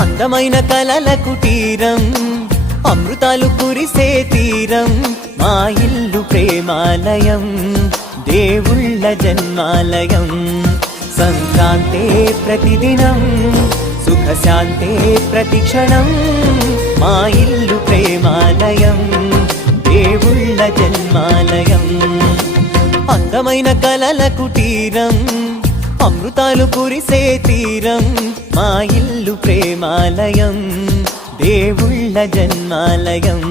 అందమైన కలల కుటీరం, అమృతాలు కురిసే తీరం, మా ఇల్లు ప్రేమాలయం, దేవుళ్ళ జన్మాలయం. సంక్రాంతే ప్రతిదినం, సుఖశాంతే ప్రతిక్షణం, మా ఇల్లు ప్రేమాలయం, దేవుళ్ళ జన్మాలయం. అందమైన కలల కుటీరం, అమృతాలు కురిసే తీరం, మా ఇల్లు ప్రేమాలయం, దేవుళ్ళ జన్మాలయం.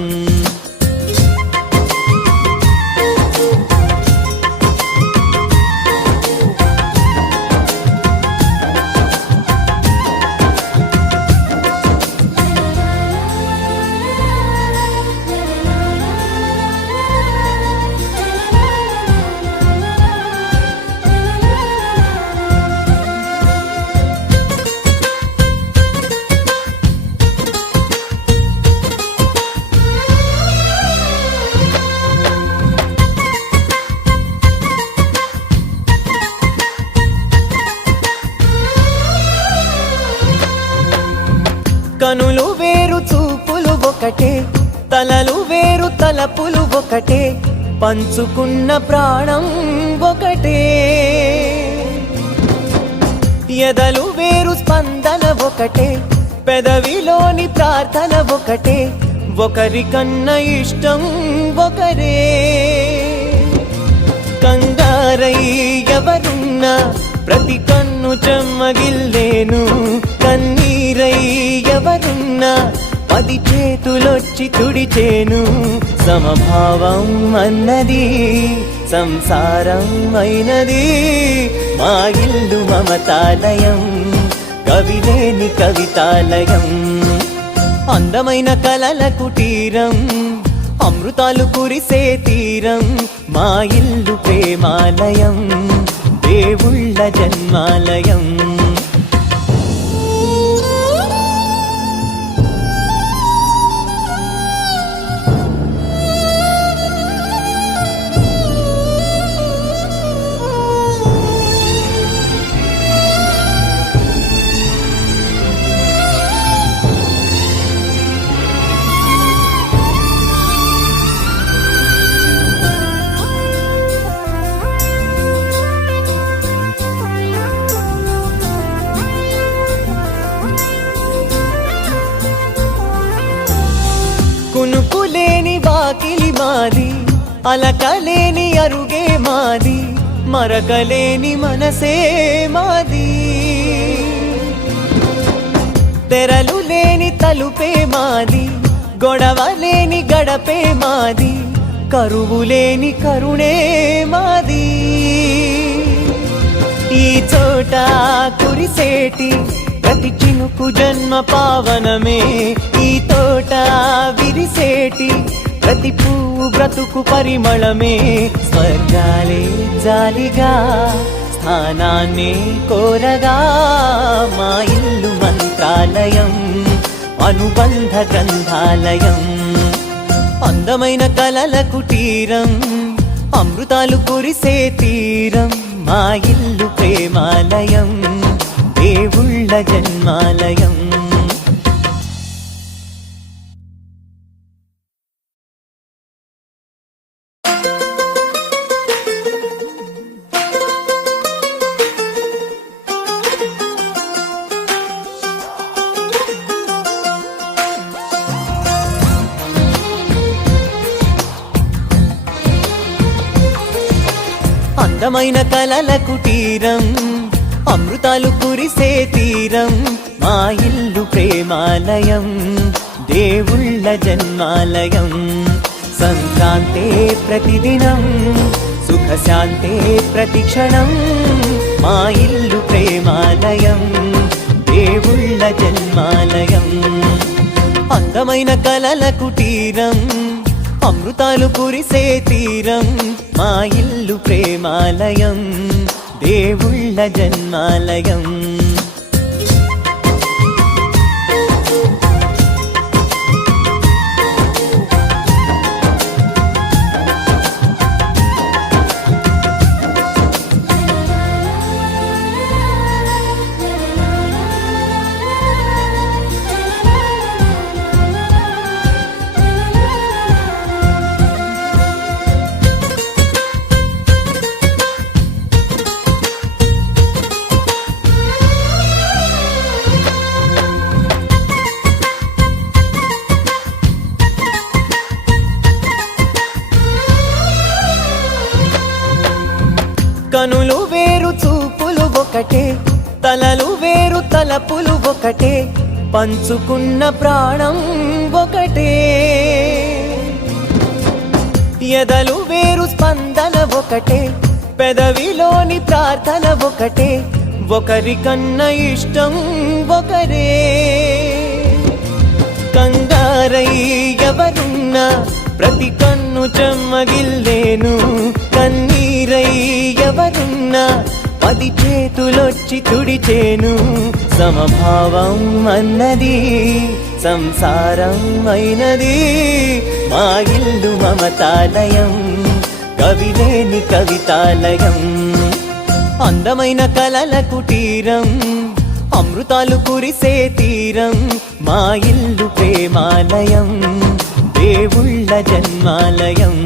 కనులు వేరు చూపులు ఒకటే, తలలు వేరు తలపులు ఒకటే, పంచుకున్న ప్రాణం ఒకటే. ఎదలు వేరు స్పందన ఒకటే, పెదవిలోని ప్రార్థన ఒకటే, ఒకరికన్నా ఇష్టం ఒకరే. కంగారై ఎవరున్నా ప్రతి కన్ను చెమ్మగిల్లేను, కన్నీరై ఎవరున్నా 10 చేతులొచ్చి తుడిచేను. సమభావం అన్నది సంసారం అయినది, మా ఇల్లు మమతాలయం, కవిలేని కవితాలయం. అందమైన కలల కుటీరం, అమృతాలు కురిసే తీరం, మా ఇల్లు ప్రేమాలయం, దేవుళ్ళ జన్మాలయం. కునుకులేని వాకిలి మాది, అలకలేని అరుగే మాది, మరకలేని మనసే మాది. తెరలు లేని తలుపే మాది, గొడవ లేని గడపే మాది, కరువు లేని కరుణే మాది. ఈ చోట కురిసేటి ప్రతి చినుకు జన్మ పావనమే, ఈ తోట విరిసేటి ప్రతి పువ్వు బ్రతుకు పరిమళమే. స్వర్గాలే జాలిగా స్థానాన్ని కోరగా, మా ఇల్లు మంత్రాలయం, అనుబంధ గ్రంథాలయం. అందమైన కలల కుటీరం, అమృతాలు కురిసే తీరం, మా ఇల్లు ప్రేమాలయం, దేవుళ్ళ జన్మాలయం. అందమైన కలల కుటీరం, అమృతాలు కురిసే తీరం, మా ఇల్లు ప్రేమాలయం, దేవుళ్ళ జన్మాలయం. సంక్రాంతే ప్రతిదినం, సుఖశాంతే ప్రతిక్షణం, మా ఇల్లు ప్రేమాలయం, దేవుళ్ళ జన్మాలయం. అందమైన కలల కుటీరం, అమృతాలు కురిసే తీరం, మా ఇల్లు ప్రేమాలయం, దేవుళ్ళ జన్మాలయం. కనులు వేరు చూపులు ఒకటే, తలలు వేరు తలపులు ఒకటే, పంచుకున్న ప్రాణం ఒకటే. ఎదలు వేరు స్పందన ఒకటే, పెదవిలోని ప్రార్థన ఒకటే, ఒకరికన్నా ఇష్టం ఒకరే. కంగారై ఎవరున్నా ప్రతి కన్ను చెమ్మగిల్లేను, కన్నీరై ఎవరున్నా 10 చేతులొచ్చి తుడిచేను. సమభావం అన్నది సంసారం అయినది, మా ఇల్లు మమతాలయం, కవిలేని కవితాలయం. అందమైన కలల కుటీరం, అమృతాలు కురిసే తీరం, మా ఇల్లు ప్రేమాలయం, దేవుళ్ళ జన్మాలయం.